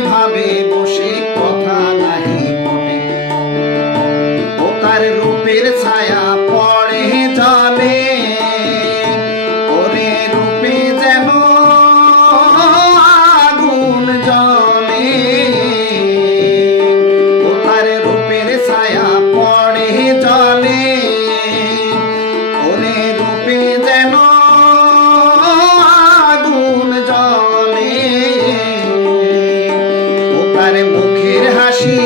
ভাবে তোমার মুখের হাসি